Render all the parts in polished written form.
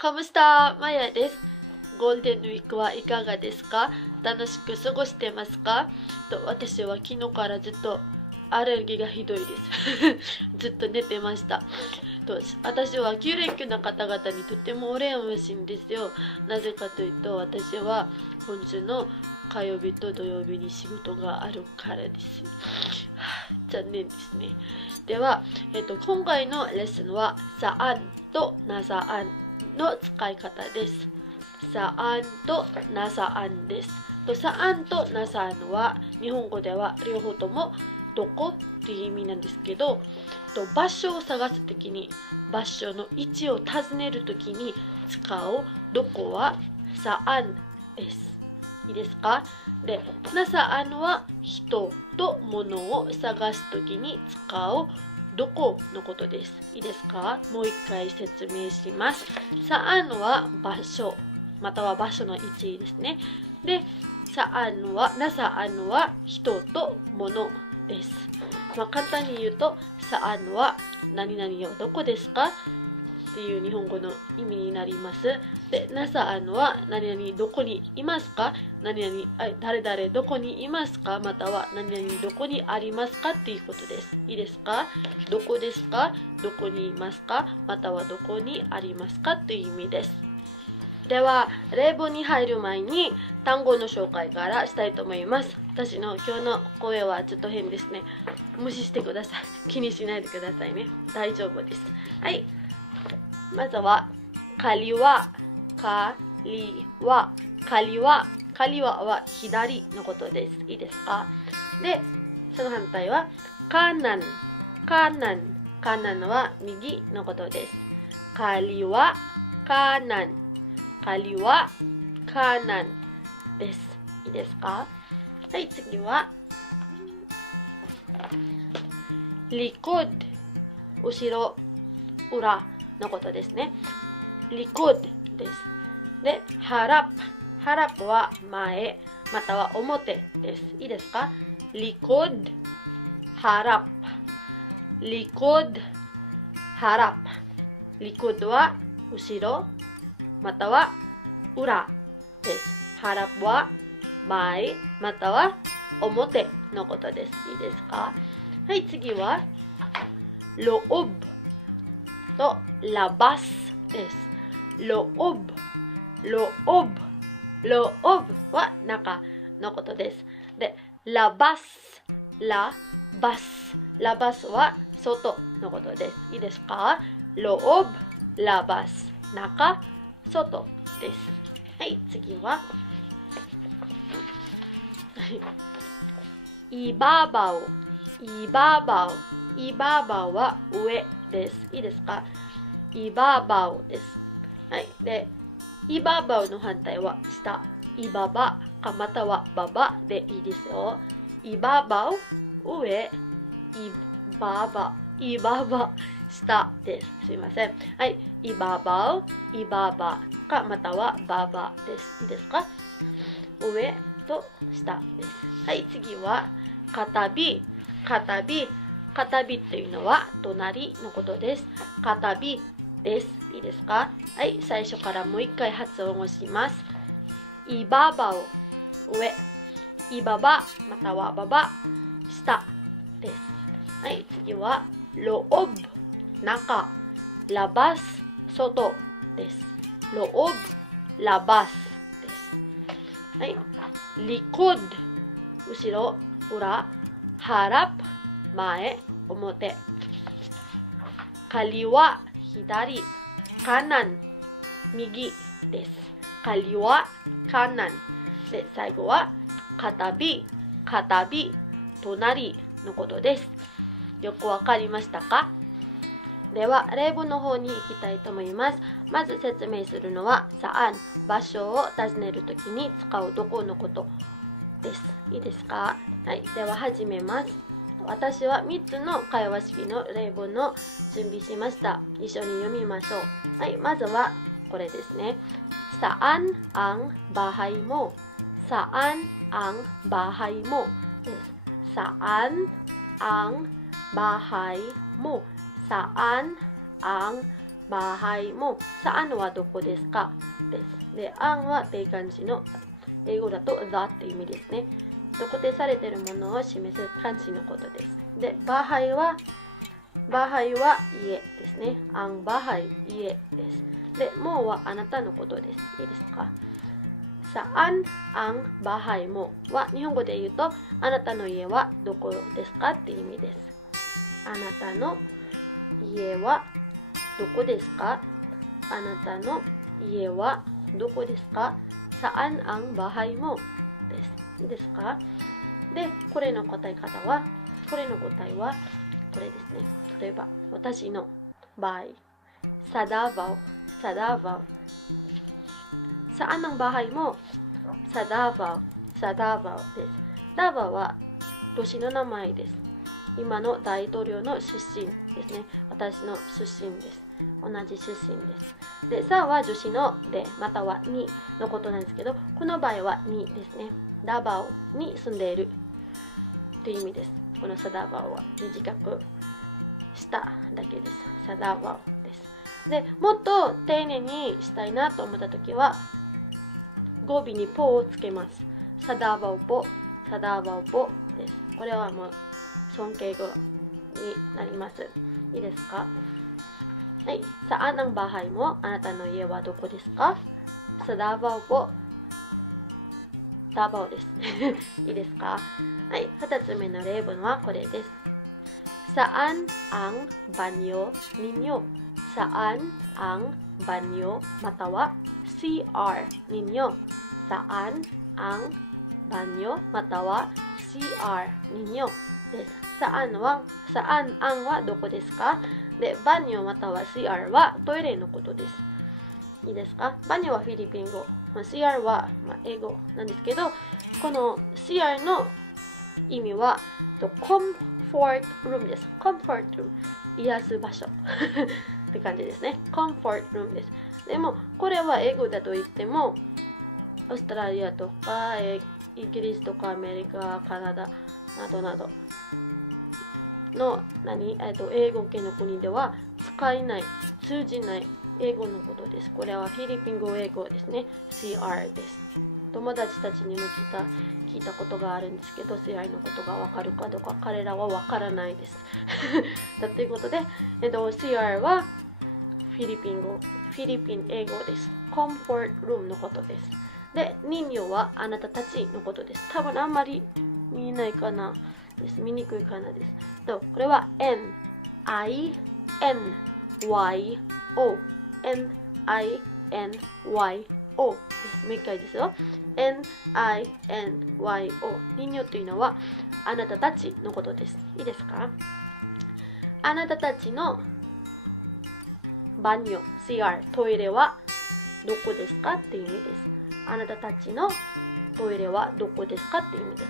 カムスターマヤです。ゴールデンウィークはいかがですか？楽しく過ごしてますか？私は昨日からずっとアレルギーがひどいです。ずっと寝てました。私は9連休の方々にとても羨ましいんですよ。なぜかというと、私は今週の火曜日と土曜日に仕事があるからです。残念ですね。では、今回のレッスンはサアンとナサアンの使い方です。サアンとナサアンです。サアンとナサアンは日本語では両方ともどこっていう意味なんですけど、場所を探すときに、場所の位置を尋ねるときに使うどこはサアンです。いいですか？で、ナサアンは人と物を探すときに使うどこのことです。いいですか？もう一回説明します。サアンは場所、または場所の位置ですね。で、ナサアンは人と物です。簡単に言うと、サアンは何々はどこですかっていう日本語の意味になります。で、ナサアンは何々どこにいますか？誰々どこにいますか？または何々どこにありますかっていうことです。いいですか？どこですか？どこにいますか？またはどこにありますかという意味です。では、例文に入る前に単語の紹介からしたいと思います。私の今日の声はちょっと変ですね。無視してください。気にしないでくださいね。大丈夫です。はい。まずは、カリワは左のことです。いいですか？で、その反対は、カナンは右のことです。カリはカナンです。いいですか？はい、次は、リコッド、後ろ、裏のことですね。リコッドです。で、ハラップは前、または表です。いいですか？リコッド、ハラップ。リコッドは後ろ、または裏です。ハラップは前、または表のことです。いいですか？はい、次は、ロオブとラバスです。ロオブは中のことです。で、ラバスは外のことです。いいですか？ロオブ、ラバス、中、外です。はい、次は、イババオは上です。いいですか？イババオです。はい。で、イババオの反対は下。イババかまたはババでいいですよ。イババオ、上。イババ下です。すいません。はい。イババかまたはババです。いいですか？上と下です。はい。次は、片火というのは隣のことです。片火です。いいですか？はい。最初からもう一回発音をします。イババオ、上。イババまたはババ、下です。はい。次は、ロオブ、中。ラバス、外です。ロオブ、ラバスです。はい。リコッド、後ろ、裏。ハラップ、前、表。カリワ、左。カナン、右です。カリワ、カナン。で、最後は、片火、隣のことです。よくわかりましたか？では、例文の方に行きたいと思います。まず説明するのは、サアン、場所を尋ねるときに使うどこのことです。いいですか？はい。では、始めます。私は3つの会話式の例文の準備しました。一緒に読みましょう。はい。まずは、これですね。Saan ang bahay mo? Saan ang bahay mo? です。Saan ang bahay mo? Saan ang 場合も、saan はどこですかです。で、an は定冠詞の英語だと the っていう意味ですね。固定されているものを示す漢詞のことです。で、場合は家ですね。ang bahay、家です。で、もはあなたのことです。いいですか？saan ang bahay mo は日本語で言うと、あなたの家はどこですかっていう意味です。あなたの家はどこですか？あなたの家はどこですか？ saan ang bahay mo です。いいですか？で、これの答えはこれですね。例えば、私の場合、sa Davao。saan ang bahay mo? sa Davao です。ダバは都市の名前です。今の大統領の出身ですね。私の出身です。同じ出身です。で、さは助詞ので、またはにのことなんですけど、この場合はにですね。ダバオに住んでいるという意味です。このサダバオは短くしただけです。サダバオです。で、もっと丁寧にしたいなと思ったときは、語尾にポをつけます。サダバオポです。これはもう尊敬語になります。いいですか？はい。saan ang bahay mo? あなたの家はどこですか？sa Davao po。ダバオです。いいですか？はい。2つ目の例文はこれです。saan ang banyo ninyo? saan ang banyo または CR ninyo? saan ang banyo または CR ninyo です。saan ang はどこですか？で、バニョまたは CR はトイレのことです。いいですか？バニョはフィリピン語、CR は英語なんですけど、この CR の意味はコンフォートルームです。コンフォートルーム、癒す場所って感じですね。コンフォートルームです。でもこれは英語だと言っても、オーストラリアとかイギリスとかアメリカ、カナダなどなどの英語系の国では使えない、通じない英語のことです。これはフィリピン語英語ですね。CR です。友達たちにも聞いたことがあるんですけど、CR のことがわかるかどうか彼らはわからないです。ということで、CR はフィリピン英語です。コンフォートルームのことです。で、人形はあなたたちのことです。多分あんまり見えないかなです。見にくいかなです。これは NINYO NINYO です。もう一回ですよ。NINYO 人形というのはあなたたちのことです。いいですか？あなたたちのバニョ CR トイレはどこですかっていう意味です。あなたたちのトイレはどこですかっていう意味です。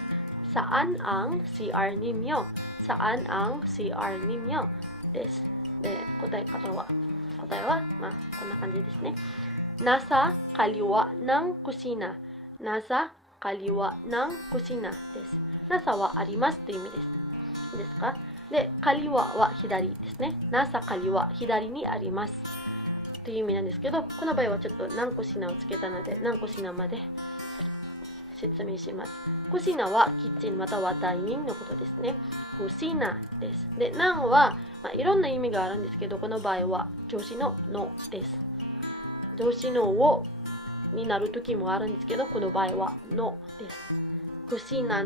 Saan ang CR ninyo? Saan ang CR ninyo? です。で、答えはこんな感じですね。Nasa kaliwa ng kusina. Nasa kaliwa ng kusina です。nasa はありますという意味です。いいですか？で、kaliwa は左ですね。nasa kaliwa 左にありますという意味なんですけど、この場合はちょっと何個品をつけたので何個品まで説明します。クシナはキッチンまたはダイニングのことですね。クシナです。で、ナンは、いろんな意味があるんですけど、この場合は助詞ののです。助詞のをになる時もあるんですけど、この場合はのです。クシナ、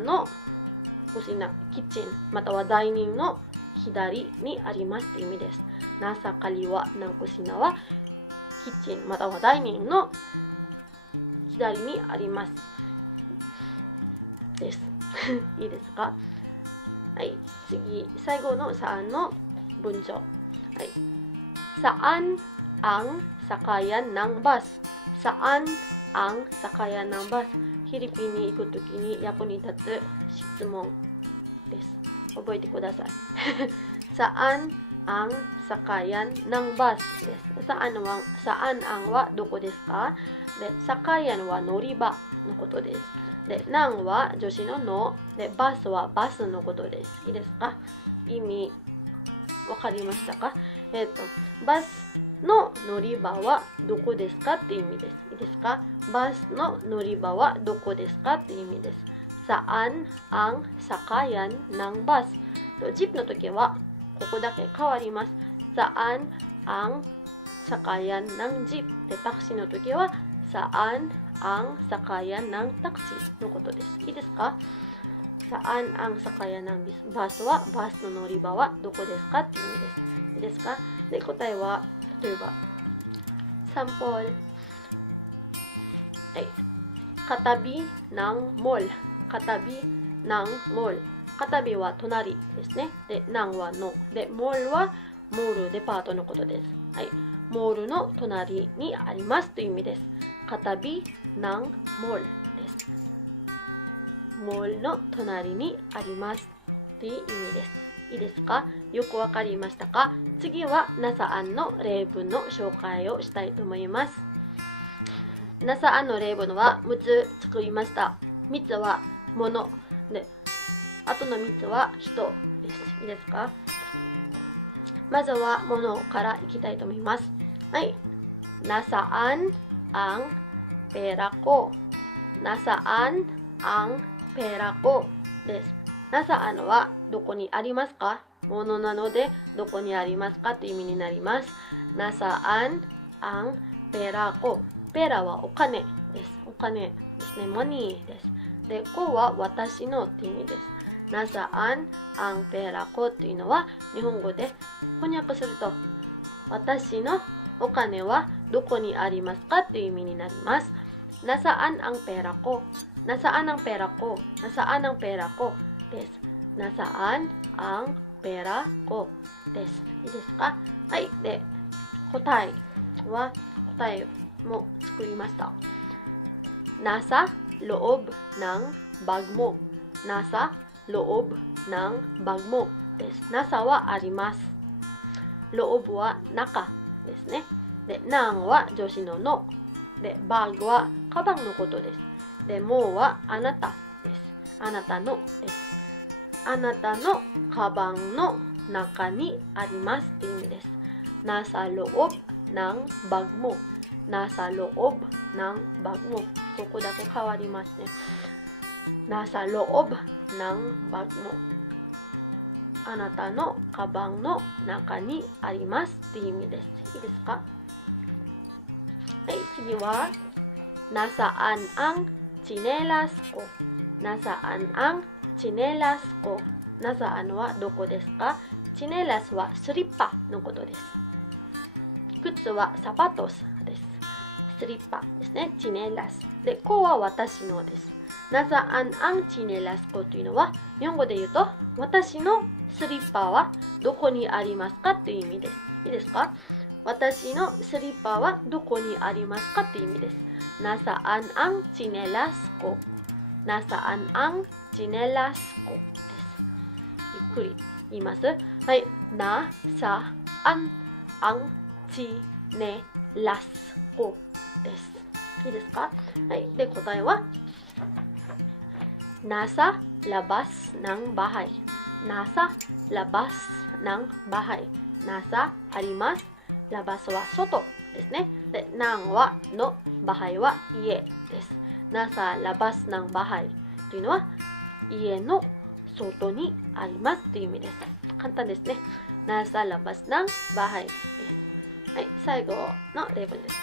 キッチンまたはダイニングの左にありますという意味です。ナサカリワナンクシナはキッチンまたはダイニングの左にあります。です。いいですか？はい。次、最後のsaanの文章。はい。Saan ang sakayan ng bus? Saan ang sakayan ng bus? フィリピンに行くときに役に立つ質問です。覚えてください。Saan ang sakayan ng bus? です。Saan ang はどこですか？で、sakayan は乗り場のことです。で、なんは助詞のので、バスはバスのことです。いいですか？意味わかりましたか？バスの乗り場はどこですかって意味です。いいですか？バスの乗り場はどこですかって意味です。Saan ang sakayan ng bus? ジップの時はここだけ変わります。Saan ang sakayan ng jeep? で、タクシーの時はSaan ang sakayan ng taxi? のことです。いいですか？Saan ang sakayan ng bus? はバスの乗り場はどこですかっていう意味です。いいですか？で、答えは例えばサンポル、katabi ng mall, katabi ng mall, katabi は隣ですね。で、ng はので、mall はモール、デパートのことです。はい、モールの隣にありますという意味です。katabi ng mall です。モールの隣にありますという意味です。いいですか？よくわかりましたか？次はnasaanの例文の紹介をしたいと思います。nasaanの例文は6つ作りました。3つは物で、あとの3つは人です。いいですか？まずは物からいきたいと思います。はい。nasaan ang pera ko? nasaan ang pera ko? です。nasaan はどこにありますか？ものなのでどこにありますかという意味になります。nasaan ang pera ko? pera はお金です。お金ですね。money です。で、ko は私のって意味です。nasaan ang pera ko というのは日本語で翻訳すると私のお金はどこにありますかという意味になります。nasaan ang pera ko? nasaan ang pera ko? nasaan ang pera ko? です。nasaan ang pera ko です。いいですか？はい。で、答えも作りました。nasa loob ng bag mo. nasa loob ng bag mo です。nasa はあります。loob は中ですね。で、ng は助詞のの。で、bag はカバンのことです。で、もはあなたです。あなたのです。あなたのカバンの中にありますっていう意味です。nasa loob ng bag mo. nasa loob ng bag mo. ここだけ変わりますね。nasa loob ng bag mo. あなたのカバンの中にありますっていう意味です。いいですか？はい、次はnasaan ang tsinelas ko? nasaan ang tsinelas ko? nasaan はどこですか？チネラスはスリッパのことです。靴はサパトスです。スリッパですね。チネラス。で、コは私のです。nasaan ang tsinelas ko というのは日本語で言うと私のスリッパはどこにありますかという意味です。いいですか？私のスリッパはどこにありますかという意味です。nasaan ang tsinelas ko? nasaan ang tsinelas ko? です。ゆっくり言います。はい。nasaan ang tsinelas ko です。いいですか？はい。で、答えはnasa labas ng bahay. nasa labas ng bahay. nasa あります。labas は外ですね。で、ng はの、bahay は家です。nasa labas ng bahay というのは家の外にありますという意味です。簡単ですね。nasa labas ng bahay です。はい、最後の例文です。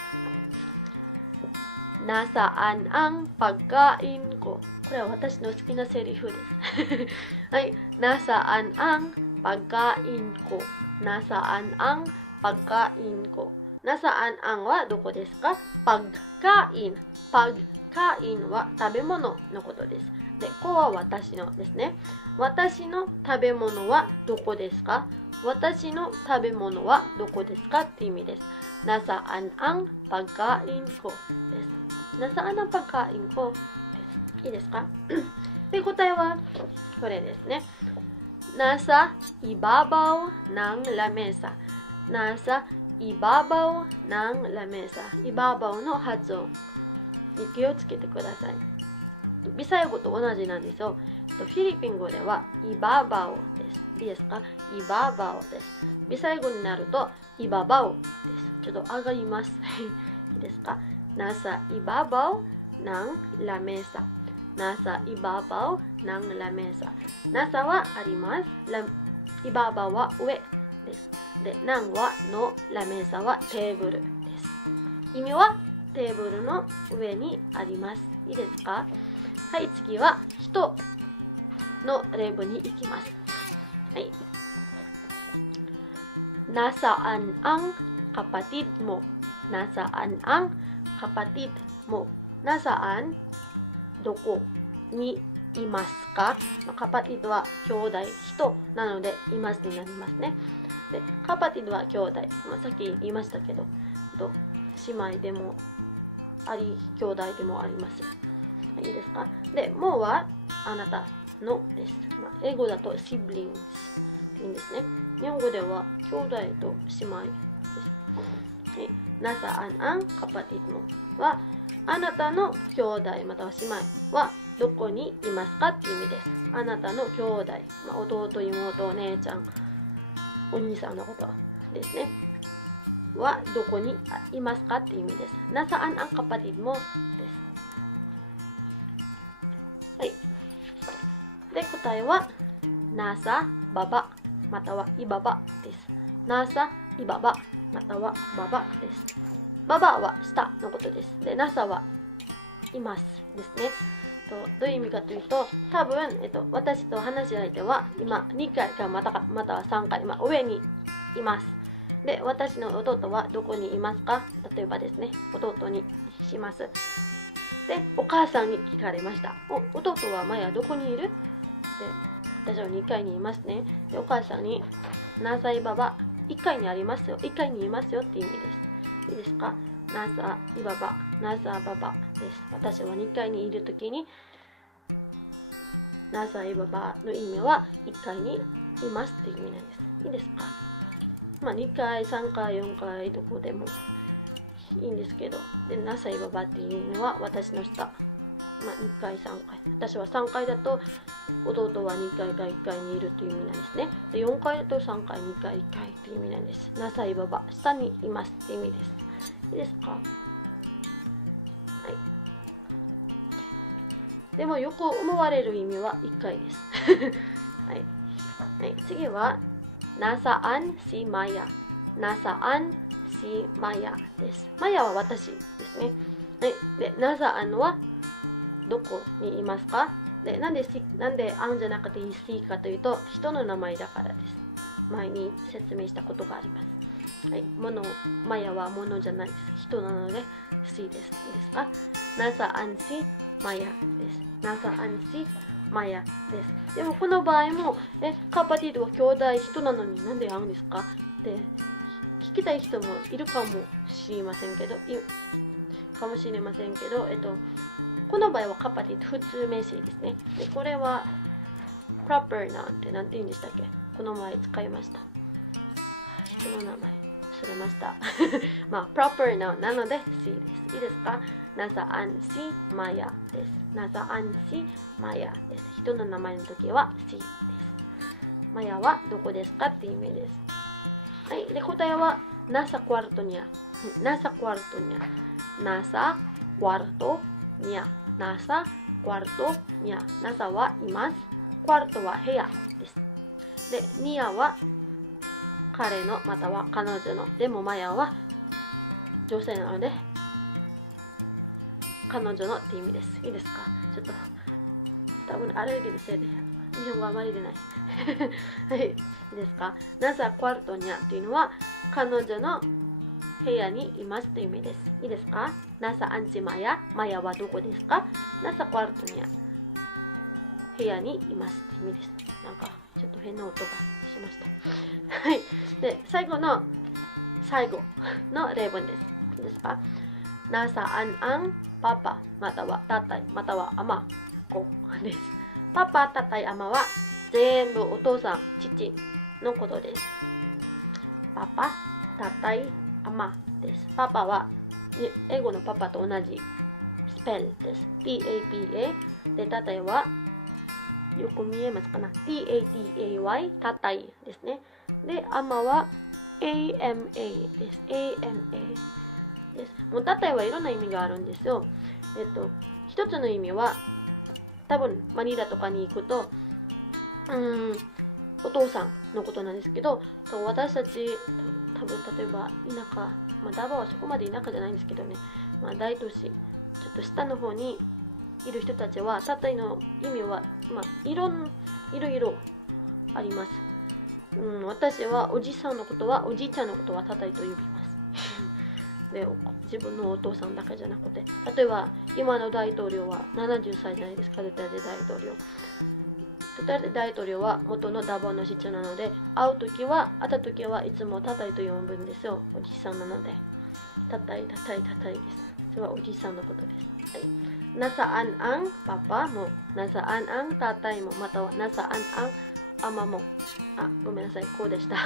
nasaan ang pagkain ko? これは私の好きなセリフです。はい、nasaan ang pagkain ko? nasaan ang pagkain ko? nasaan ang はどこですか？pagkain。pagkain は食べ物のことです。で、こは私のですね。私の食べ物はどこですか？私の食べ物はどこですかって意味です。nasaan ang pagkain ko です。nasaan ang pagkain ko です。いいですか？で、答えはこれですね。nasa ibabaw ng lamesa. nasa ibabaw ng lamesa. ibabaw の発音に気をつけてください。ビサイ語と同じなんですよ。フィリピン語ではイババオです。いいですか？イババオです。ビサイ語になるとイババオです。ちょっと上がります。いいですか。nasa ibabaw ng lamesa。nasa ibabaw ng lamesa。nasa はあります。ibabaw は上です。で、ng はの、lamesa はテーブルです。意味はテーブルの上にあります。いいですか。はい、次は人の例文に行きます。はい。Nasaan ang kapatid mo? Nasaan ang kapatid mo? Nasaan? どこにいますか。kapatid は兄弟、人なのでいますになりますね。で、kapatid は兄弟、さっき言いましたけど、姉妹でもあり、兄弟でもあります。いいですか。で、もはあなたのです。英語だと siblings っていうんですね。日本語では兄弟と姉妹です。はい、nasaan ang kapatid mo はあなたの兄弟または姉妹はどこにいますかっていう意味です。あなたの兄弟、弟、妹、お姉ちゃん、お兄さんのことですね。はどこにいますかっていう意味です。nasaan ang kapatid mo です。はい。で、答えはnasa babaまたはibabaです。nasa ibabaまたはbabaです。babaは下のことです。で、nasaはいますですね。どういう意味かというと、多分、私と話し相手は今2回かまたは3回、上にいます。で、私の弟はどこにいますか。例えばですね、弟にします。で、お母さんに聞かれました。弟はマヤどこにいる？で、私は2階にいますね。で、お母さんにナーサイババ1階にありますよ、1階にいますよっていう意味です。いいですか。ナーサイババ、ナーサババです。私は2階にいるときにナーサイババの意味は1階にいますっていう意味なんです。いいですか。2階、3階、4階どこでもいいんですけど、で、ナーサイババっていう意味は私の下、2階、3階。私は3階だと弟は2階か1階にいるという意味なんですね。で、4階だと3階、2階、1階という意味なんです。ナサイババ、下にいますという意味です。いいですか。はい。でもよく思われる意味は1階です。はい。はい、次は、nasaan si Maya。nasaan si Maya です。マヤは私ですね。はい。で、nasaanはどこにいますか。で、なんでアンじゃなくてシかというと、人の名前だからです。前に説明したことがあります。はい、マヤは物じゃないです。人なのでシです。いいですか。nasaan si Maya です。nasaan si Maya です。でもこの場合も、カパティドは兄弟人なのになんでアンですかって聞きたい人もいるかもしれませんけど、この場合はカパティド普通名詞ですね。で、これは proper noun って何て言うんでしたっけ。この前使いました。人の名前忘れました。proper noun なので si です。いいですか。nasaan si Maya です。nasaan si Maya です。人の名前の時は si です。マヤはどこですかっていう意味です。はい。で、答えは nasa cuarto niya。nasa cuarto niya。nasa cuarto niya。nasa cuarto niya。nasa はいます。cuarto は部屋です。で、niya は彼のまたは彼女の。でもマヤは女性なので彼女のって意味です。いいですか。ちょっと多分アレルギーのせいで日本語あまり出ない。はい。いいですか。nasa cuarto niya っていうのは彼女の部屋にいますという意味です。いいですか。nasaan si Maya。マヤはどこですか。nasa cuarto niya。部屋にいますという意味です。なんかちょっと変な音がしました。はい。で、最後の例文です。いいですか。nasaan ang papa またはtatayまたはama子です。パパ、tatay、amaは全部お父さん、父のことです。パパ、tatay、amaです。パパは英語のパパと同じスペルです。PAPA で、tatayはよく見えますかな。TATAY、tatayですね。で、amaは AMA です。AMA です。もうタタイはいろんな意味があるんですよ。一つの意味は、多分マニラとかに行くと、お父さんのことなんですけど、私たち、多分例えば田舎、ダバはそこまで田舎じゃないんですけどね、大都市、ちょっと下の方にいる人たちは、タタイの意味は、いろいろあります。私はおじさんのことは、おじいちゃんのことはタタイと呼びます。で、自分のお父さんだけじゃなくて、例えば今の大統領は70歳じゃないですか、ドゥテルテ大統領。ドゥテルテ大統領は元のダボの市長なので、会った時はいつもタタイと呼ぶんですよ。おじさんなので。タタイです。それはおじさんのことです。はい。Nasaan ang papa mo? Nasaan ang tatay mo? または Nasaan ang ama mo? ごめんなさい、こうでした。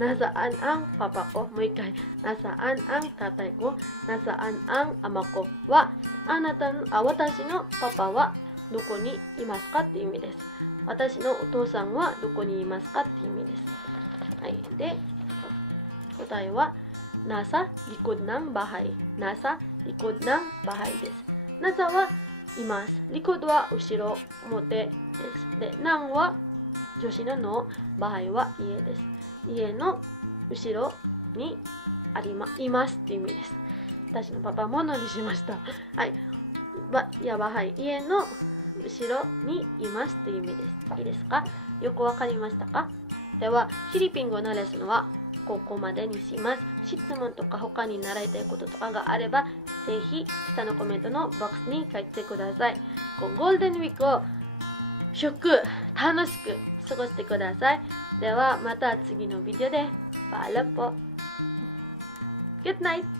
Nasaan ang papa ko? もう一回。Nasaan ang tatay ko? Nasaan ang ama ko? は、私のパパはどこにいますかっていう意味です。私のお父さんはどこにいますかっていう意味です。はい。で、答えは、nasa likod ng bahay. Nasa likod ng bahay です。nasa はいます。likod は後ろ、表です。で、ng は助詞のbahay は家です。家の後ろにいますっていう意味です。私のパパものにしました。はい。bahay 家の後ろにいますっていう意味です。いいですか？よくわかりましたか？では、フィリピン語のレッスンはここまでにします。質問とか他に習いたいこととかがあれば、ぜひ下のコメントのボックスに書いてください。ゴールデンウィークを楽しく過ごしてください。ではまた次のビデオで。Paalam po. Good night!